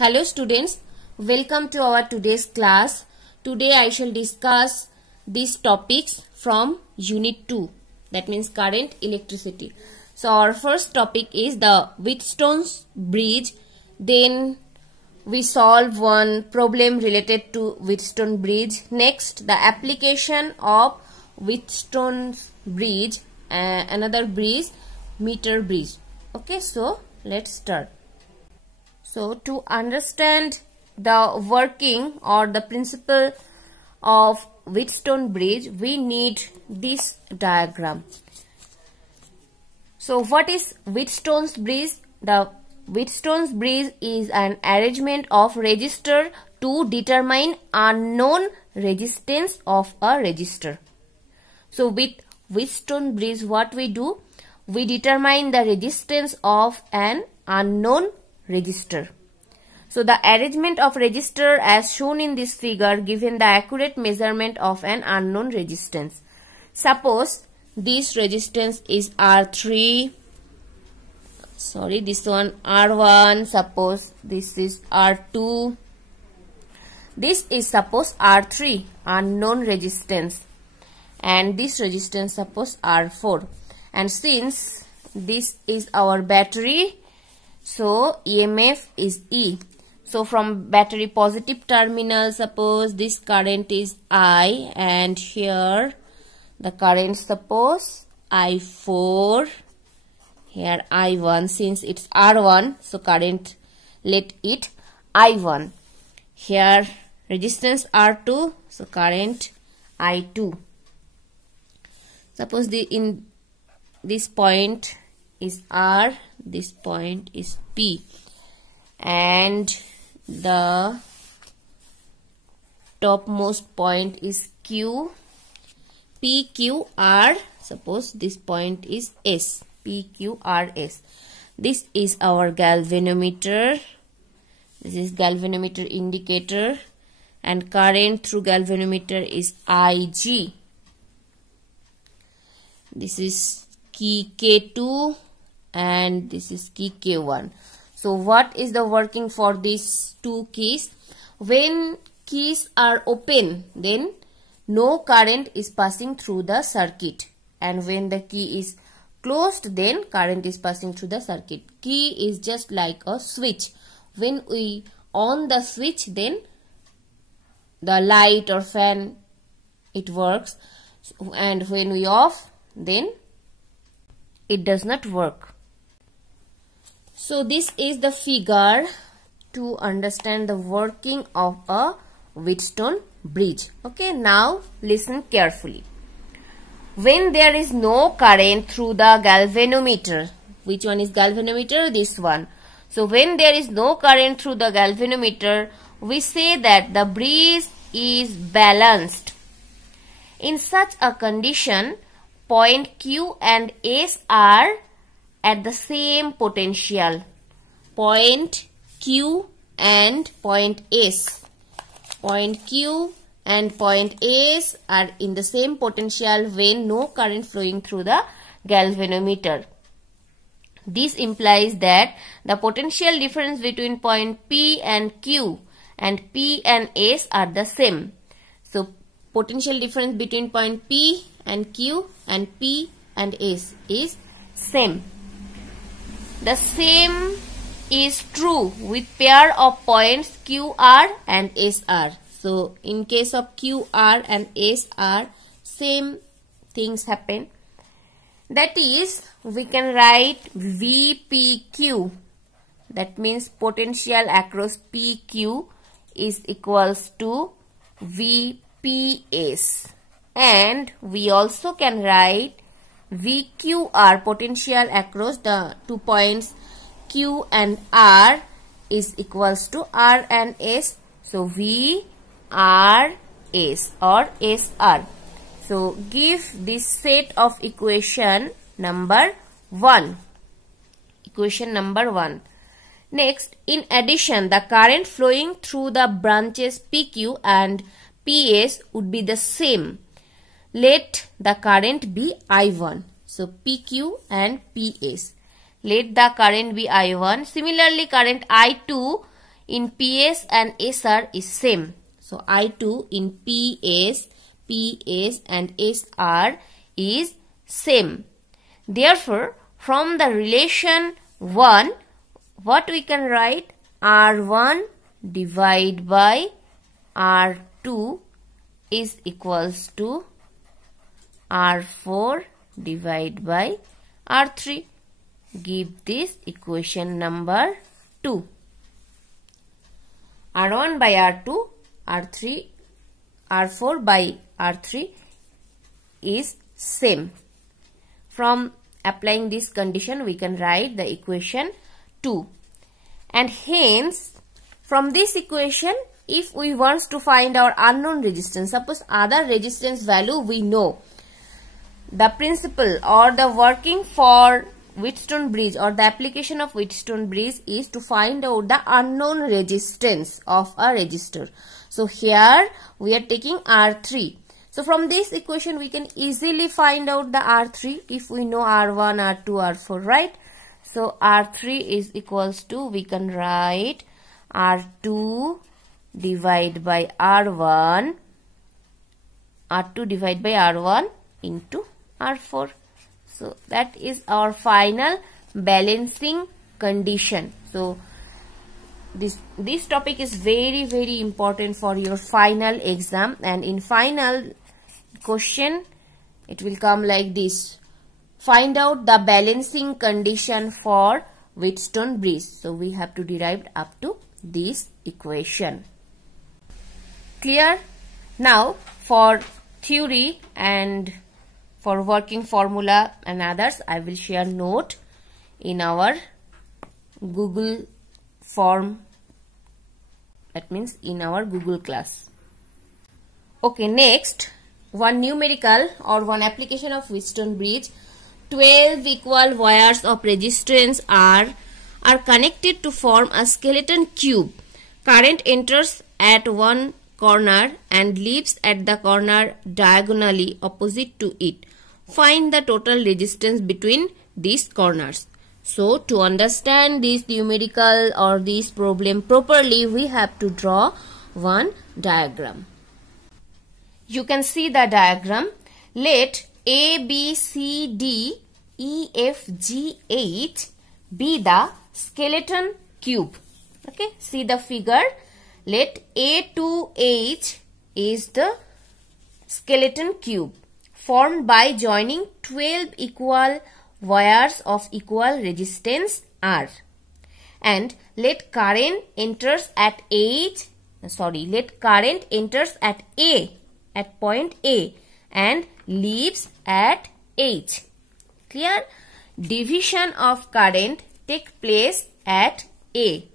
Hello students, welcome to our today's class. Today I shall discuss these topics from Unit 2, that means current electricity. So our first topic is the Wheatstone's bridge. Then we solve one problem related to Wheatstone bridge. Next, the application of Wheatstone's bridge, another bridge, meter bridge. Okay, so let's start. So to understand the working or the principle of Wheatstone bridge, we need this diagram. So what is Wheatstone's bridge? The Wheatstone's bridge is an arrangement of resistor to determine unknown resistance of a resistor. So with Wheatstone bridge, what we do? We determine the resistance of an unknown resistor. So the arrangement of resistor as shown in this figure given the accurate measurement of an unknown resistance. Suppose this resistance is R3, this one R1, suppose this is R2, this is suppose R3, unknown resistance, and this resistance suppose R4. And since this is our battery, so EMF is E. So from battery positive terminal, suppose this current is I, and here the current suppose I4, here I1, since it's R1, so current let it I1. Here resistance R2, so current I2. Suppose in this point is R, this point is P, and the topmost point is Q, P, Q, R, suppose this point is S, P, Q, R, S. This is our galvanometer, this is galvanometer indicator, and current through galvanometer is IG. This is key K2 and this is key K1. So what is the working for these two keys? When keys are open, then no current is passing through the circuit, and when the key is closed, then current is passing through the circuit. Key is just like a switch. When we on the switch, then the light or fan, it works, and when we off, then it does not work. So this is the figure to understand the working of a Wheatstone bridge. Okay, now listen carefully. When there is no current through the galvanometer, which one is galvanometer? This one. So when there is no current through the galvanometer, we say that the bridge is balanced. In such a condition, point Q and S are at the same potential. Point Q and point S. Point Q and point S are in the same potential when no current flowing through the galvanometer. This implies that the potential difference between point P and Q and P and S are the same. So potential difference between point P and Q and P and S is same. The same is true with pair of points QR and SR. So in case of QR and SR, same things happen. That is, we can write VPQ. That means potential across PQ is equals to VPS. And we also can write VQR, potential across the 2 points Q and R is equals to R and S. So VRS or SR. So give this set of equation number 1. Equation number 1. Next, in addition, the current flowing through the branches PQ and PS would be the same. Let the current be I1. So PQ and PS. Let the current be I1. Similarly, current I2 in PS and SR is same. So I2 in PS and SR is same. Therefore, from the relation 1, what we can write? R1 divided by R2 is equals to R4 divided by R3. Give this equation number 2. R1 by R2, R3, R4 by R3 is same. From applying this condition, we can write the equation 2. And hence, from this equation, if we want to find our unknown resistance, suppose other resistance value we know, the principle or the working for Wheatstone bridge or the application of Wheatstone bridge is to find out the unknown resistance of a resistor. So here we are taking R3. So from this equation we can easily find out the R3 if we know R1, R2, R4, right? So R3 is equals to, we can write R2 divided by R1, R2 divided by R1 into R4. So that is our final balancing condition. So this topic is very important for your final exam, and in final question it will come like this: find out the balancing condition for Wheatstone bridge. So we have to derive up to this equation. Clear? Now for theory and for working formula and others, I will share note in our Google form, that means in our Google class. Okay, next, one numerical or one application of Wheatstone bridge. 12 equal wires of resistance R are connected to form a skeleton cube. Current enters at one corner and leaves at the corner diagonally opposite to it. Find the total resistance between these corners. So to understand this numerical or this problem properly, we have to draw one diagram. You can see the diagram. Let A, B, C, D, E, F, G, H be the skeleton cube. Okay, see the figure. Let A to H is the skeleton cube formed by joining 12 equal wires of equal resistance R. And let current enters at A at point A and leaves at H. Clear? Division of current takes place at A.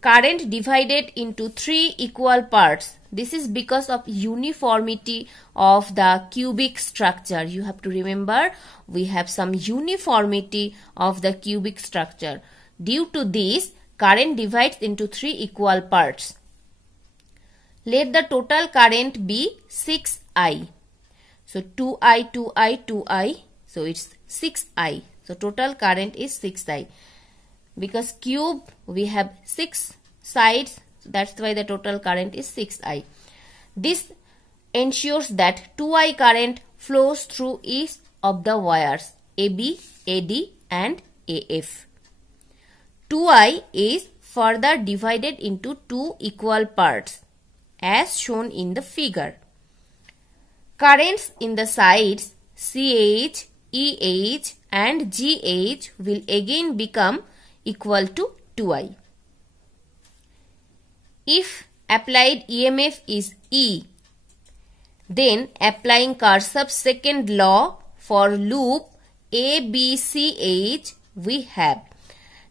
Current divided into 3 equal parts. This is because of uniformity of the cubic structure. You have to remember we have some uniformity of the cubic structure. Due to this, current divides into 3 equal parts. Let the total current be 6I. So 2I, 2I, 2I. So it's 6I. So total current is 6I. Because cube we have 6 sides. That's why the total current is 6I. This ensures that 2I current flows through each of the wires AB, AD and AF. 2I is further divided into 2 equal parts as shown in the figure. Currents in the sides CH, EH and GH will again become equal to 2I. If applied EMF is E, then applying Kirchhoff's second law for loop ABCH we have.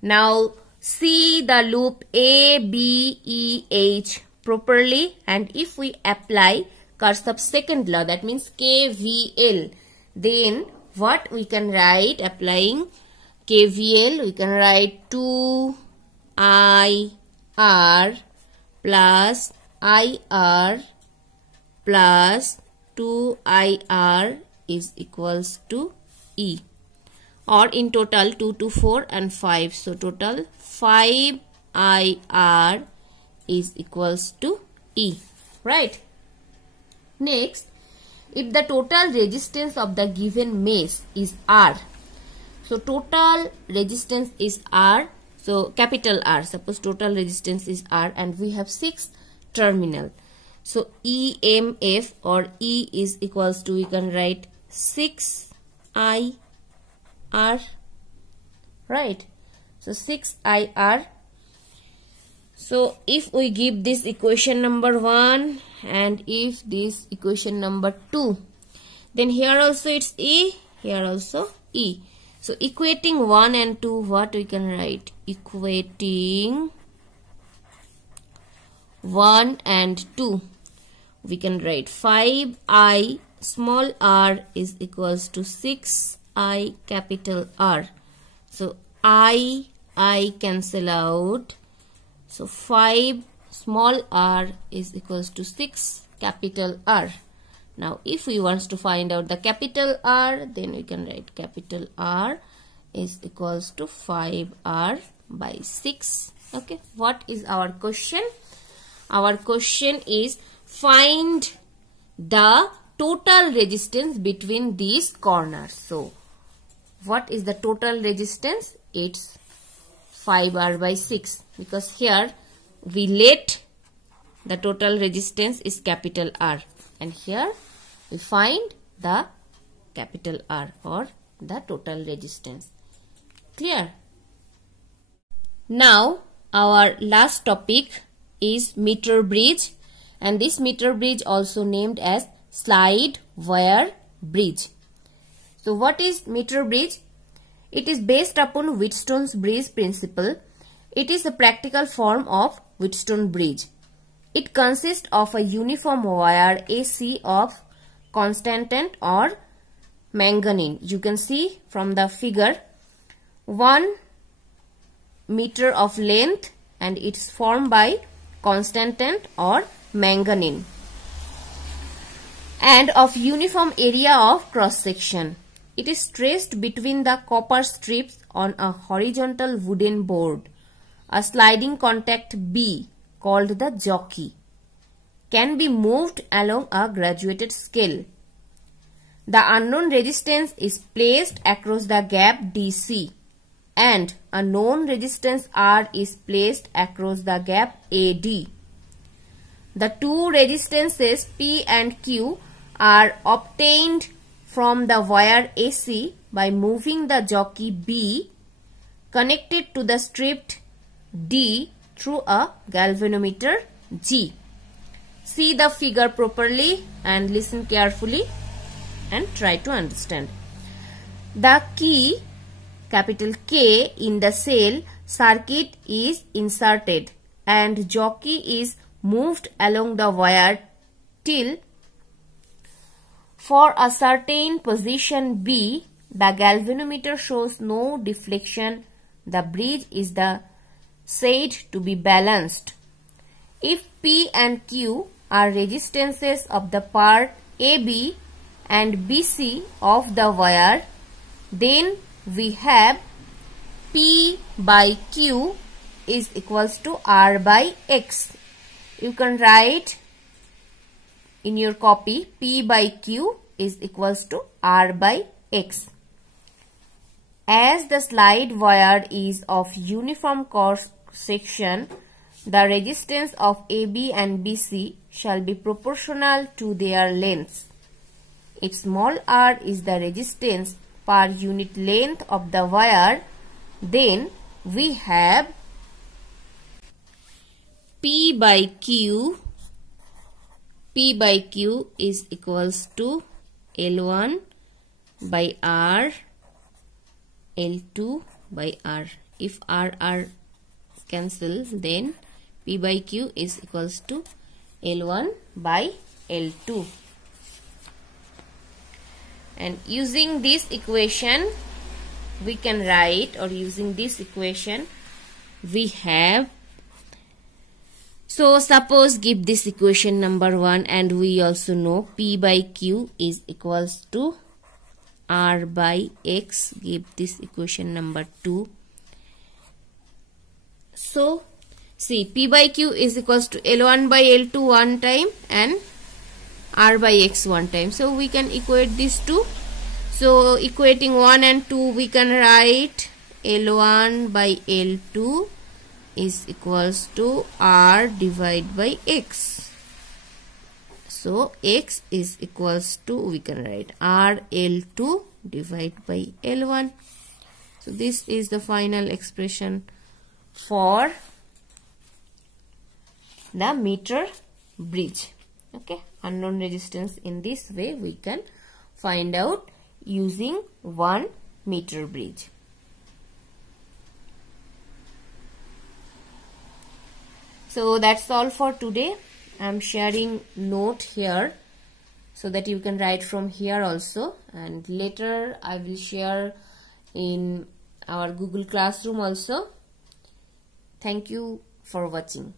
Now see the loop ABEH properly, and if we apply Kirchhoff's second law, that means KVL, then what we can write? Applying KVL, we can write 2IR plus IR plus 2IR is equals to E, or in total 2 to 4 and 5. So total 5 IR is equals to E, right? Next, if the total resistance of the given mesh is R, so total resistance is R, so capital R, suppose total resistance is R and we have 6 terminal. So EMF or E is equals to, we can write 6IR, right? So 6IR. So if we give this equation number 1 and if this equation number 2, then here also it's E, here also E. So equating 1 and 2, what we can write? Equating 1 and 2, we can write 5I small r is equals to 6I capital R. So I cancel out. So 5 small r is equals to 6 capital R. Now if we want to find out the capital R, then we can write capital R is equals to 5R by 6. Okay, what is our question? Our question is find the total resistance between these corners. So what is the total resistance? It's 5R by 6, because here we let the total resistance is capital R and here we find the capital R or the total resistance. Clear? Now our last topic is meter bridge, and this meter bridge also named as slide wire bridge. So what is meter bridge? It is based upon Wheatstone's bridge principle. It is a practical form of Wheatstone bridge. It consists of a uniform wire AC of constantan or manganese. You can see from the figure 1 meter of length and it's formed by constantan or manganese and of uniform area of cross section. It is traced between the copper strips on a horizontal wooden board. A sliding contact B called the jockey can be moved along a graduated scale. The unknown resistance is placed across the gap DC and a known resistance R is placed across the gap AD. The two resistances P and Q are obtained from the wire AC by moving the jockey B connected to the strip D through a galvanometer G. See the figure properly and listen carefully and try to understand. The key capital K in the cell circuit is inserted and jockey is moved along the wire till for a certain position B, the galvanometer shows no deflection. The bridge is said to be balanced. If P and Q are resistances of the part AB and BC of the wire, then we have P by Q is equals to R by X. You can write in your copy P by Q is equals to R by X. As the slide wire is of uniform cross section, the resistance of AB and BC shall be proportional to their lengths. If small r is the resistance per unit length of the wire, then we have P by Q is equals to L1 by R, L2 by R. If R cancel, then P by Q is equals to L1 by L2. And using this equation we can write, or using this equation we have, so suppose give this equation number 1 and we also know P by Q is equals to R by X. Give this equation number 2. So See, P by Q is equals to L1 by L2 one time and R by X one time. So we can equate these two. So equating 1 and 2, we can write L1 by L2 is equals to R divided by X. So X is equals to, we can write R L2 divided by L1. So this is the final expression for the meter bridge. Okay, unknown resistance in this way we can find out using 1 meter bridge. So that's all for today. I'm sharing note here so that you can write from here also, and later I will share in our Google Classroom also. Thank you for watching.